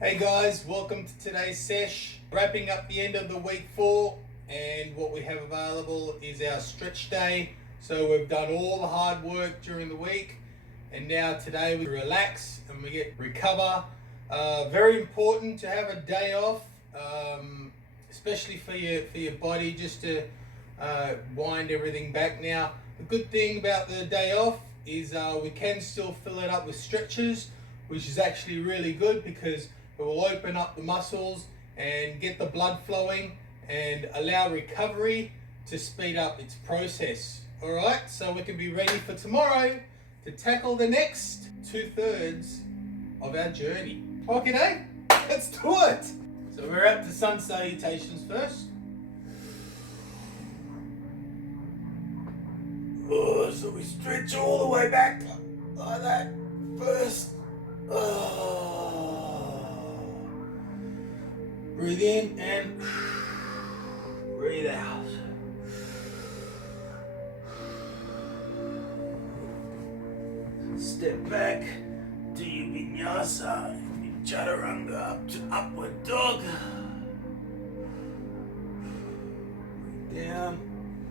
Hey guys, welcome to today's sesh. Wrapping up the end of the week 4, and what we have available is our stretch day. So we've done all the hard work during the week, and now today we relax and we get recover. Very important to have a day off, especially for your body, just to wind everything back. Now the good thing about the day off is we can still fill it up with stretches, which is actually really good because it will open up the muscles and get the blood flowing and allow recovery to speed up its process. All right, so we can be ready for tomorrow to tackle the next 2/3 of our journey. Okay, let's do it. So we're up to sun salutations first. Oh, so we stretch all the way back like that first. Breathe in and breathe out. Step back to your vinyasa, your chaturanga up to upward dog. Breathe down,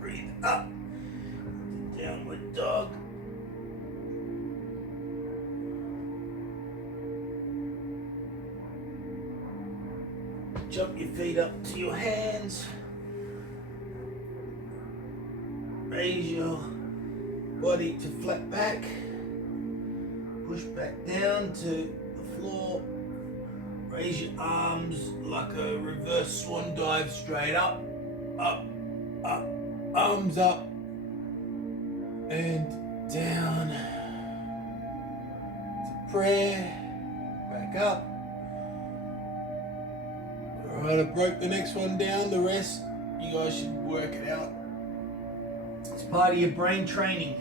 breathe up, downward dog. Jump your feet up to your hands. Raise your body to flat back. Push back down to the floor. Raise your arms like a reverse swan dive, straight up, up, up, arms up, and down. To prayer, back up. Alright, I broke the next one down. The rest, you guys should work it out. It's part of your brain training.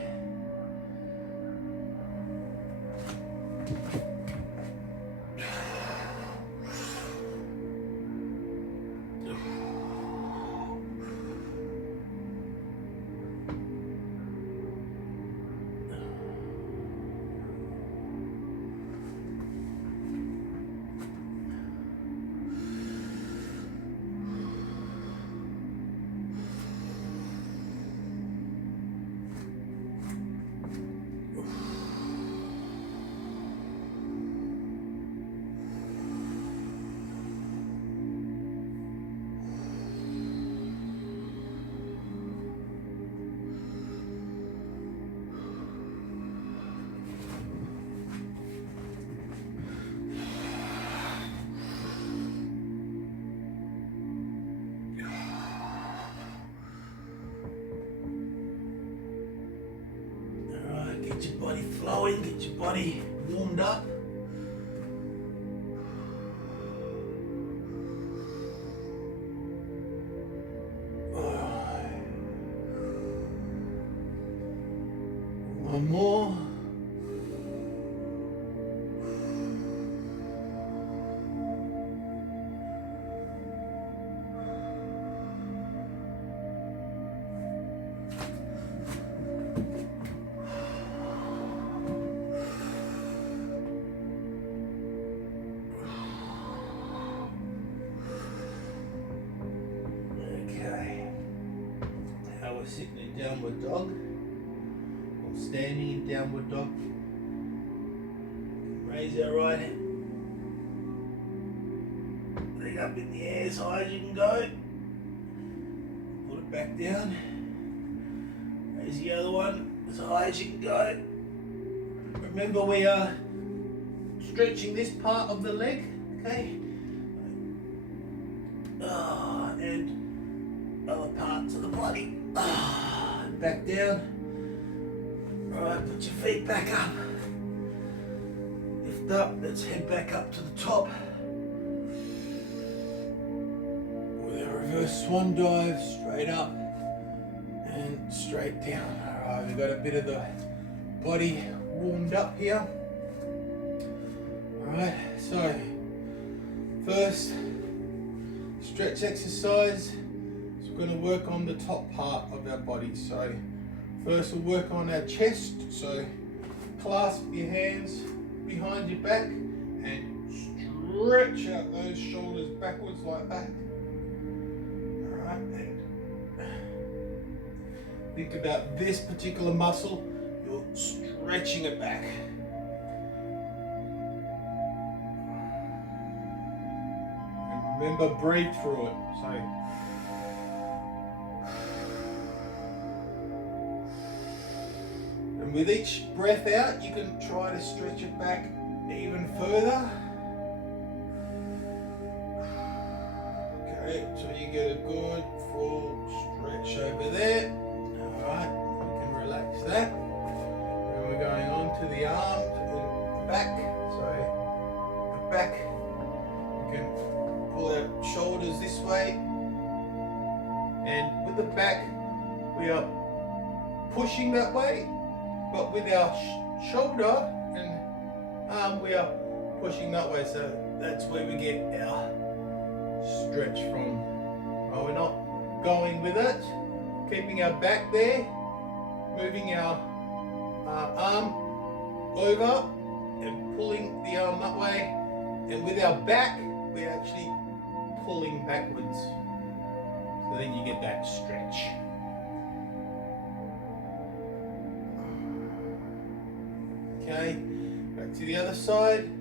Get your body flowing, get your body warmed up. One more. Sitting in downward dog, or standing in downward dog. Raise our right leg up in the air as high as you can go. Put it back down. Raise the other one as high as you can go. Remember, we are stretching this part of the leg, okay? And other parts of the body. Back down. Alright, put your feet back up. Lift up, let's head back up to the top. With a reverse swan dive, straight up and straight down. Alright, we've got a bit of the body warmed up here. Alright, so first stretch exercise. We're going to work on the top part of our body. So first we'll work on our chest. So clasp your hands behind your back and stretch out those shoulders backwards like that. Alright, and think about this particular muscle, you're stretching it back. And remember, breathe through it. So, and with each breath out, you can try to stretch it back even further. Okay, so you get a good full stretch over there. Alright, we can relax that. And we're going on to the arms and the back. So the back, you can pull our shoulders this way. And with the back, we are pushing that way, but with our shoulder and arm, we are pushing that way. So that's where we get our stretch from. Oh, we're not going with it. Keeping our back there, moving our arm over and pulling the arm that way. And with our back, we're actually pulling backwards. So then you get that stretch. Okay, back to the other side.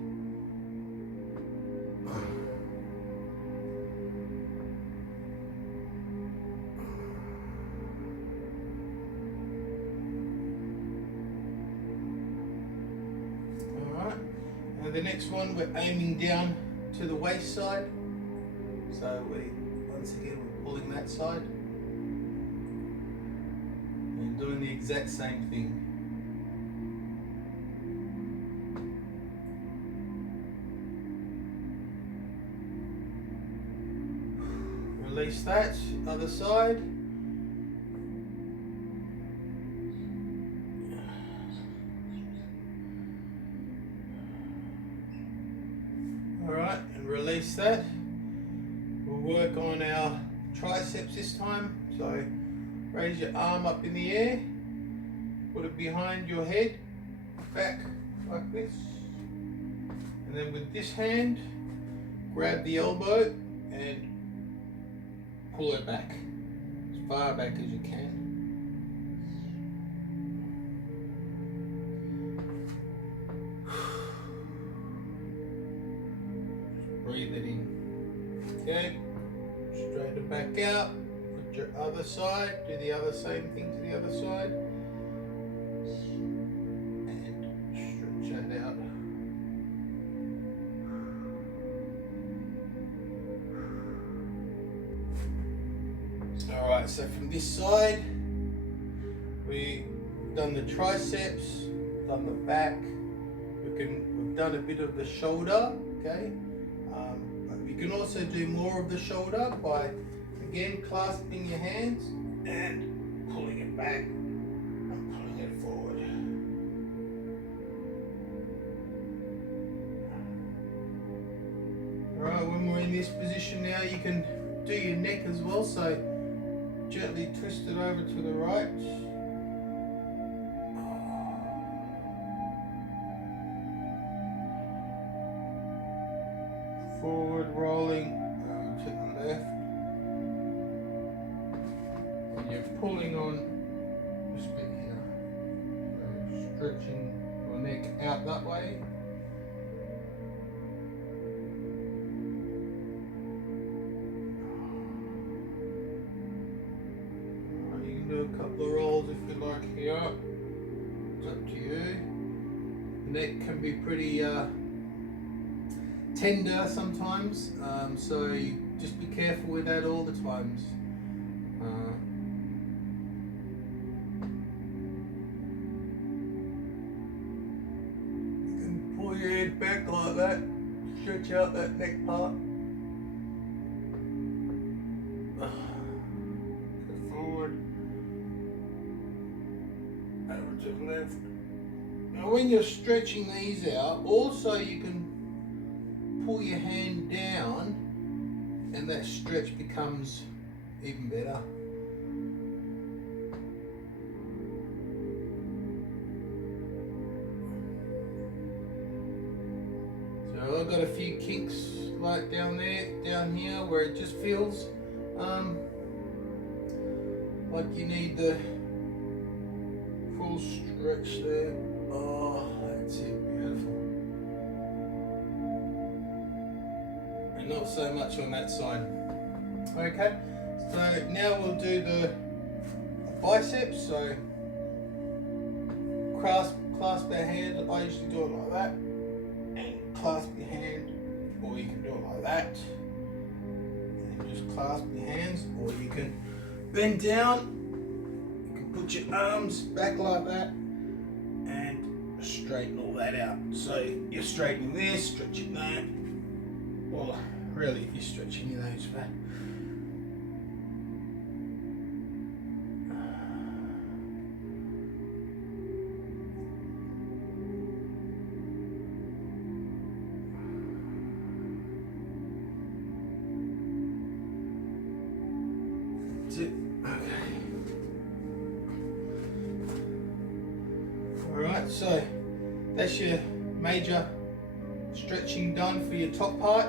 The next one, we're aiming down to the waist side. So once again, we're pulling that side and doing the exact same thing. Release that, other side. Alright, and release that. We'll work on our triceps this time. So raise your arm up in the air, put it behind your head, back like this. And then with this hand, grab the elbow and pull it back, as far back as you can. Breathe it in. Okay, straighten it back out. Put your other side, do the other same thing to the other side. And stretch that out. Alright, so from this side, we've done the triceps, done the back, we've done a bit of the shoulder, okay? You can also do more of the shoulder by, again, clasping your hands and pulling it back and pulling it forward. Alright, when we're in this position now, you can do your neck as well, so gently twist it over to the right. Forward rolling to the left. And you're pulling on this bit here. So stretching your neck out that way. You can do a couple of rolls if you like here. It's up to you. The neck can be pretty tender sometimes, so you just be careful with that all the times. You can pull your head back like that, stretch out that neck part. Go forward, over to the left. Now when you're stretching these out, also you can pull your hand down and that stretch becomes even better. So I've got a few kinks like down here where it just feels like you need the full stretch there. Oh, that's it, beautiful. And not so much on that side. Okay, so now we'll do the biceps. So clasp our hand. I usually do it like that, and clasp your hand, or you can do it like that, and just clasp your hands, or you can bend down. You can put your arms back like that, and straighten all that out. So you're straightening this, stretching that. Well, really, if you're stretching your nose back. Alright, so that's your major stretching done for your top part.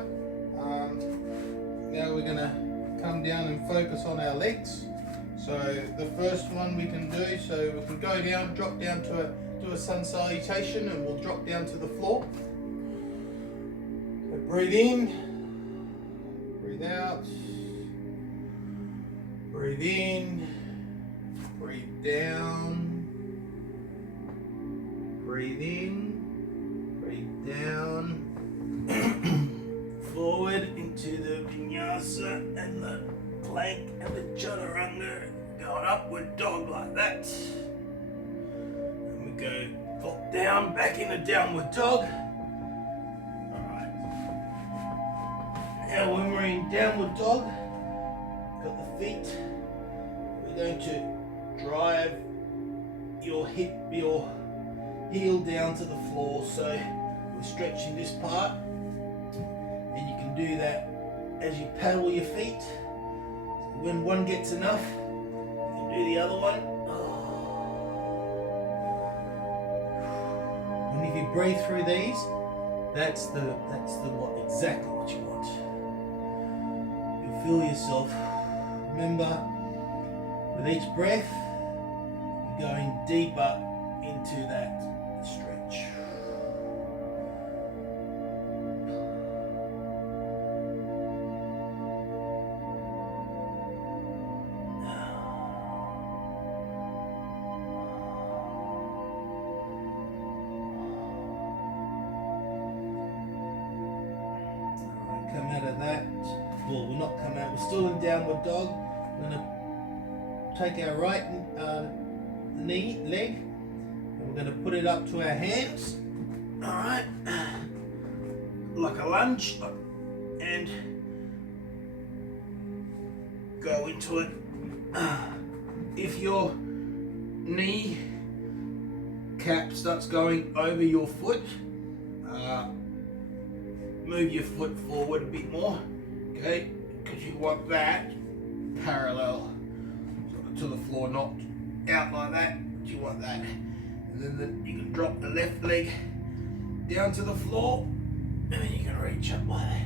Now we're going to come down and focus on our legs. So the first one we can do, so we can go down, drop down to do a sun salutation, and we'll drop down to the floor. So breathe in, breathe out, breathe in, breathe down, breathe in, breathe down, forward into the vinyasa and the plank and the chaturanga, going upward dog like that. And we go pop down, back in a downward dog. Alright. Now when we're in downward dog, got the feet, we're going to drive your heel down to the floor. So we're stretching this part, and you can do that as you paddle your feet. So when one gets enough, you can do the other one. And if you breathe through these, that's exactly what you want. You'll feel yourself. Remember, with each breath, you're going deeper into that stretch. Come out of that. Well, we're not come out. We're still in downward dog. We're going to take our right leg, and we're going to put it up to our hands. All right, like a lunge, and go into it. If your knee cap starts going over your foot, move your foot forward a bit more, okay? Because you want that parallel to the floor, not out like that. You want that, and then you can drop the left leg down to the floor, and then you can reach up like that.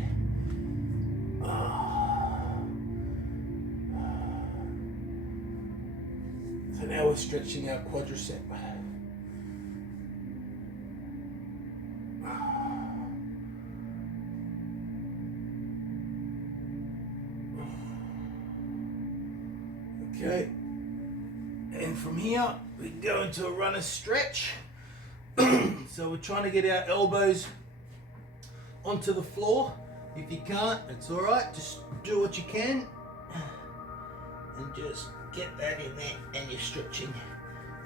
So now we're stretching our quadricep. Okay, and from here we go into a runner's stretch. So we're trying to get our elbows onto the floor. If you can't, it's all right. Just do what you can, and just get that in there, and you're stretching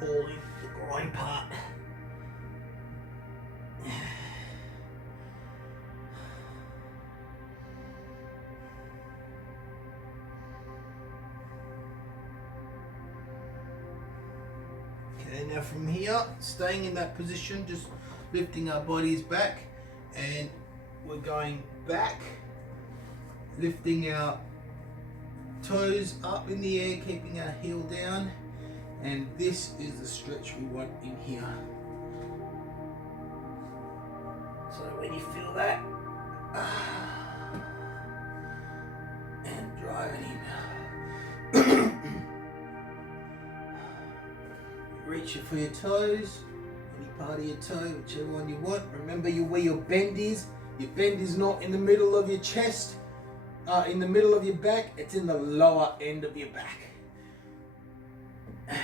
all in the groin part. Okay, now from here, staying in that position, just lifting our bodies back, and we're going back, lifting our toes up in the air, keeping our heel down, and this is the stretch we want in here. So when you feel that, And drive it in. Reach it for your toes, any part of your toe, whichever one you want. Remember where your bend is. Your bend is not in the middle of your chest, in the middle of your back, it's in the lower end of your back. And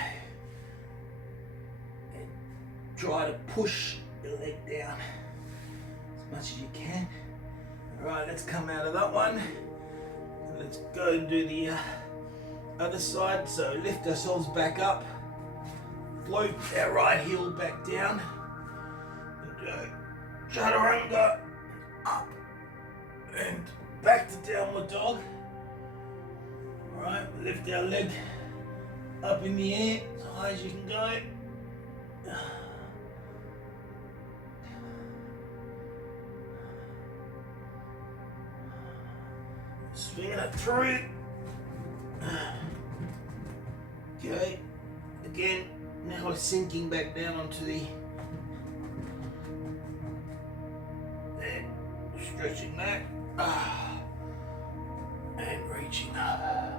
try to push your leg down as much as you can. Alright, let's come out of that one. And let's go and do the other side. So lift ourselves back up. Float our right heel back down. And go chaturanga. Up. And back to downward dog. Alright, lift our leg up in the air as high as you can go. Swinging it through. Okay, again, now we're sinking back down onto the, there, stretching that, and reaching up.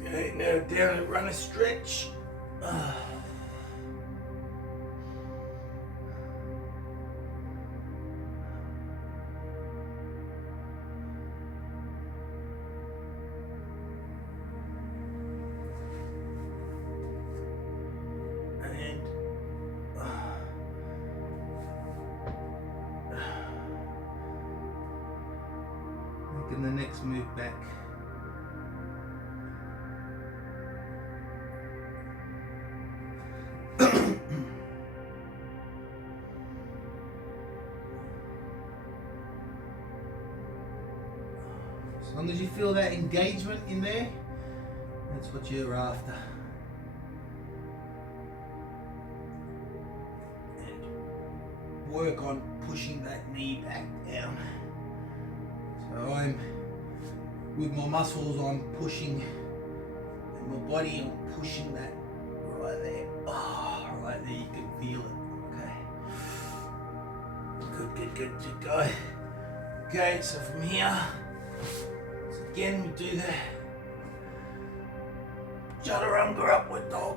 Okay, now down and run a stretch. Making the next move back. As long as you feel that engagement in there, that's what you're after. And work on pushing that knee back down. So I'm, with my muscles, I'm pushing, and my body, I'm pushing that right there. Oh, right there, you can feel it. Okay. Good to go. Okay, so from here, so again we do the chaturanga upward dog.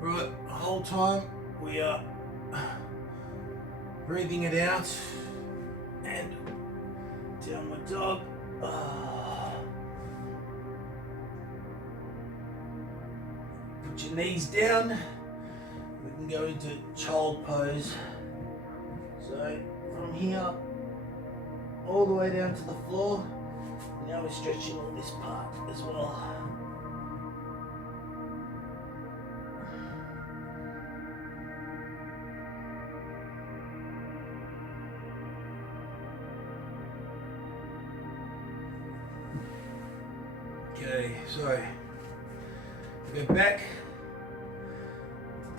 Right, the whole time we are breathing it out and downward dog. Put your knees down. We can go into child pose. So from here all the way down to the floor. Now we're stretching on this part as well. Okay, so go back,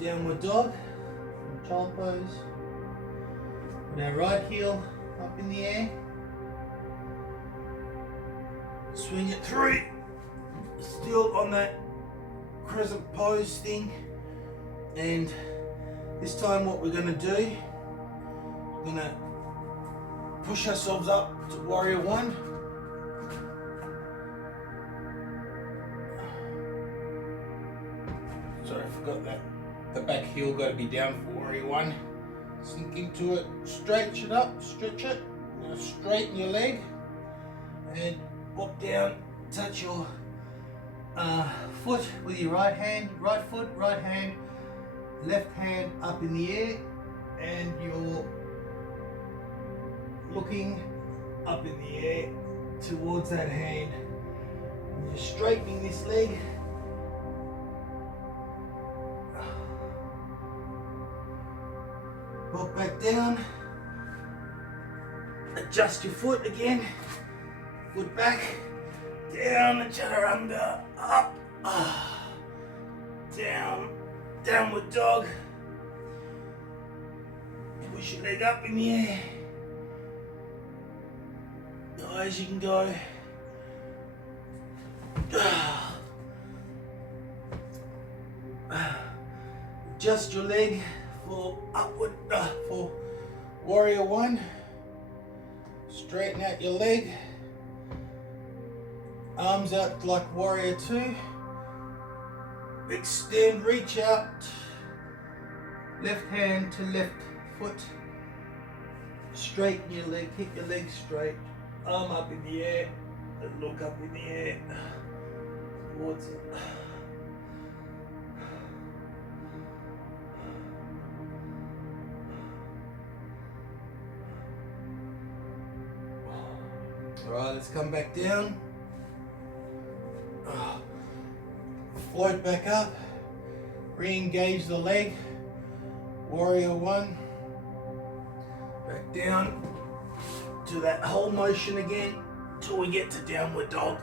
downward dog, child pose. Put our right heel up in the air. Swing it through. Still on that crescent pose thing. And this time what we're going to do, we're going to push ourselves up to warrior one. Sorry, I forgot that. The back heel got to be down for warrior one. Sink into it, stretch it up, stretch it. Now straighten your leg and walk down, touch your foot with your right hand, right foot, right hand, left hand up in the air, and you're looking up in the air towards that hand. And you're straightening this leg. Walk back down, adjust your foot again, foot back, down the chaturanga, up, down, downward dog, push your leg up in the air, high as you can go. Adjust your leg for upward, for warrior one. Straighten out your leg. Arms out like warrior two. Extend, reach out. Left hand to left foot. Straighten your leg, keep your leg straight. Arm up in the air and look up in the air towards it. Alright, let's come back down. Float back up. Re-engage the leg. Warrior one. Back down to that whole motion again till we get to downward dog.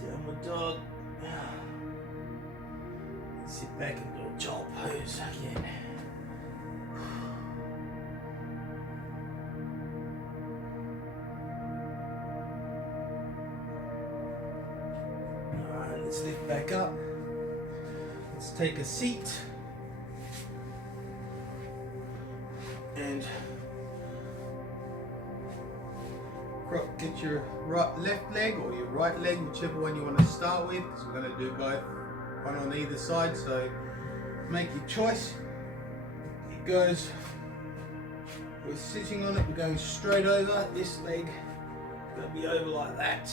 Downward dog. Sit back and do a child pose again. Alright, let's lift back up. Let's take a seat. And get your left leg or your right leg, whichever one you want to start with, because we're going to do both, one on either side, so make your choice. It goes, we're sitting on it, we're going straight over, this leg is going to be over like that,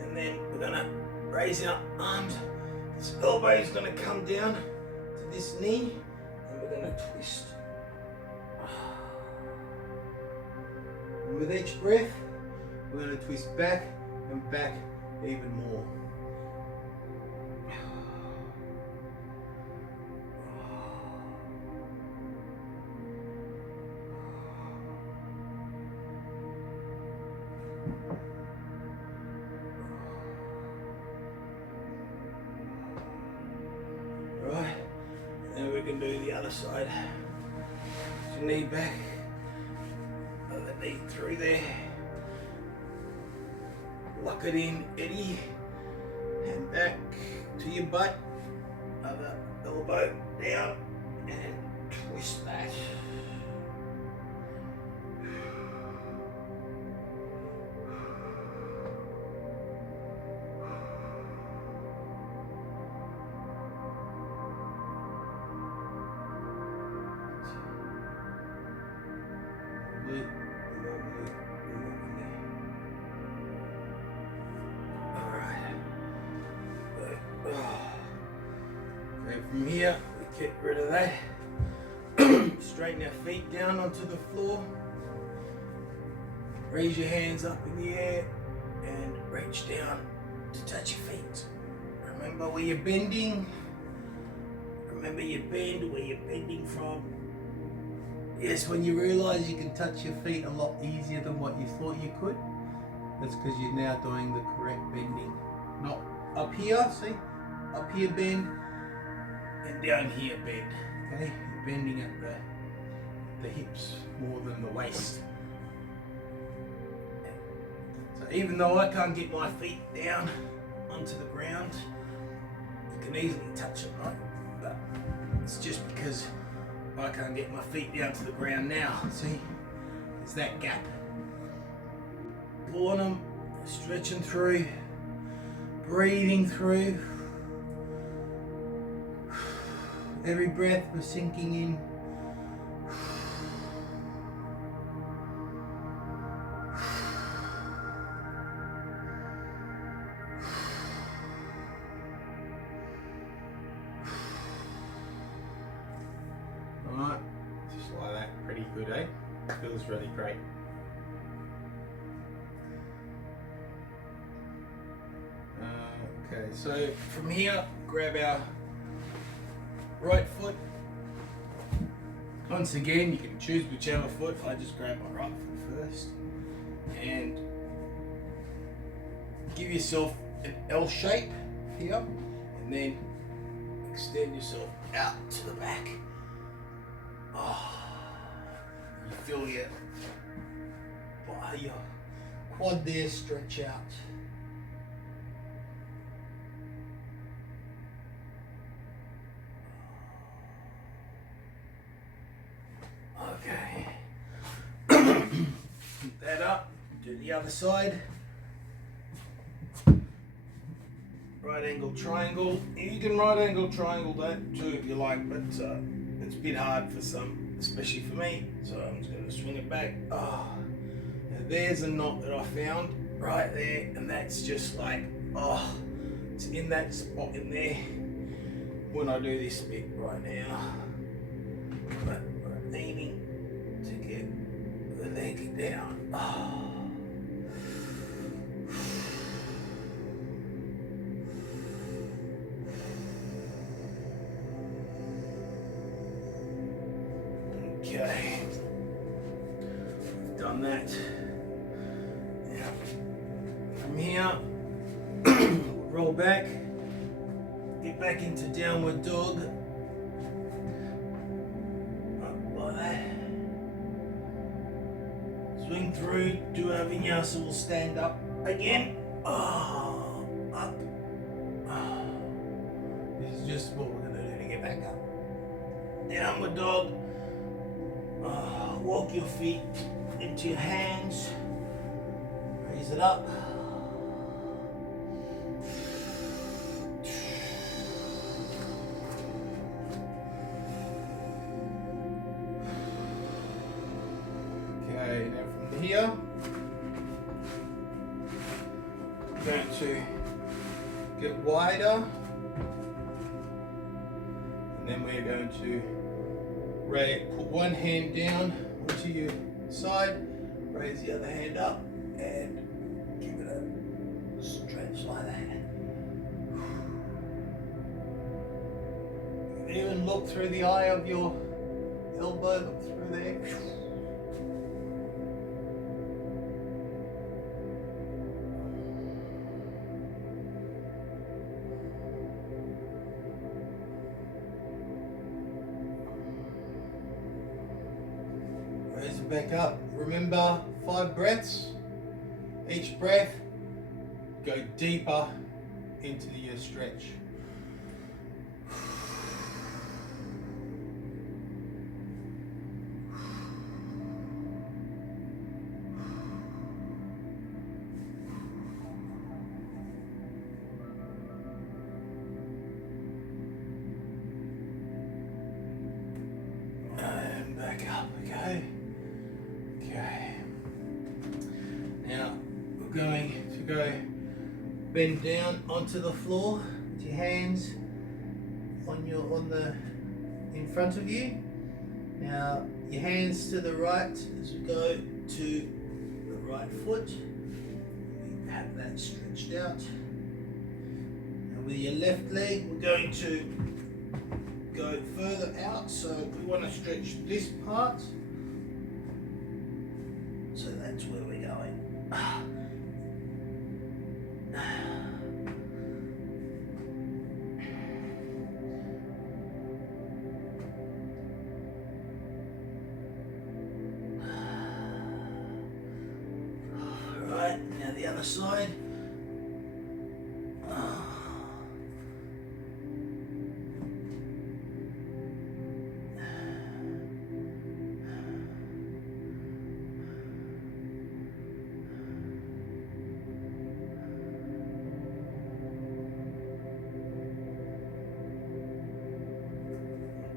and then we're going to raise our arms, this elbow is going to come down to this knee, and we're going to twist. And with each breath, we're going to twist back and back even more. Right, and we can do the other side. Put your knee back, other knee through there. Lock it in, Eddie, and back to your butt, other elbow down, and twist that. From here, we get rid of that. Straighten our feet down onto the floor. Raise your hands up in the air and reach down to touch your feet. Remember where you're bending. Remember your bend, where you're bending from. Yes, when you realize you can touch your feet a lot easier than what you thought you could, that's because you're now doing the correct bending. Not up here, see? Up here bend. And down here bend, okay? You're bending at the hips more than the waist. So even though I can't get my feet down onto the ground, you can easily touch them, right? But it's just because I can't get my feet down to the ground now. See, there's that gap. Pulling them, stretching through, breathing through. Every breath we're sinking in. Alright, just like that, pretty good, eh? Feels really great. Okay, so from here, grab our right foot. Once again, you can choose whichever foot. I just grab my right foot first and give yourself an L shape here, and then extend yourself out to the back. You feel your quad there stretch out. Okay. Keep that up. Do the other side. Right angle triangle. You can right angle triangle that too if you like, but it's a bit hard for some, especially for me. So I'm just going to swing it back. Now there's a knot that I found right there, and that's just like, it's in that spot in there when I do this bit right now. But we're aiming to get the leg down. Okay, we've done that. Now, from here, roll back, get back into downward dog. Up like that. Swing through, do our vinyasa, we'll stand up again. Up. This is just what we're going to do to get back up. Downward dog. Walk your feet into your hands. Raise it up. Okay, now from here, we're going to get wider, and then we're going to put one hand down onto your side, raise the other hand up, and give it a stretch like that. Even look through the eye of your elbow, look through there. Raise it back up. Remember, 5 breaths. Each breath, go deeper into your stretch. And back up, okay? Okay. Now we're going to go bend down onto the floor with your hands in front of you. Now your hands to the right as we go to the right foot. You have that stretched out. Now with your left leg, we're going to go further out, so we want to stretch this part. So that's where we're going. Alright, now the other side.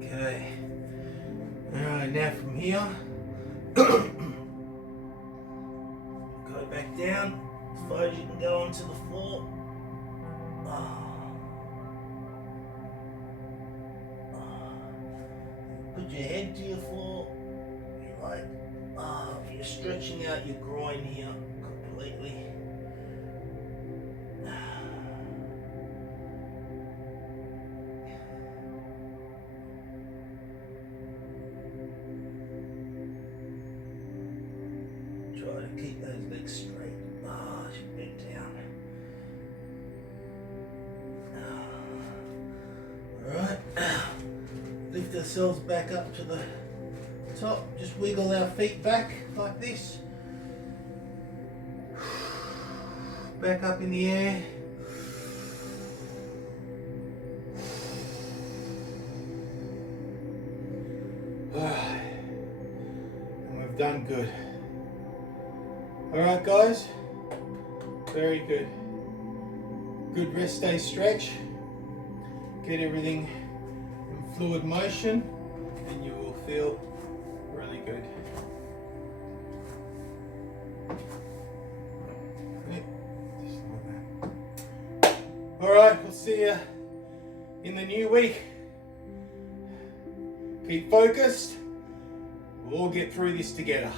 Okay. Alright, now from here, go back down as far as you can go onto the floor. Put your head to your floor. You're like, you're stretching out your groin here completely. Try to keep those legs straight. Should bend down. Alright. Lift ourselves back up to the top, just wiggle our feet back like this. Back up in the air. And we've done good. Alright guys, very good. Good rest day stretch. Get everything in fluid motion and you will feel really good. Alright, we'll see you in the new week. Keep focused. We'll all get through this together.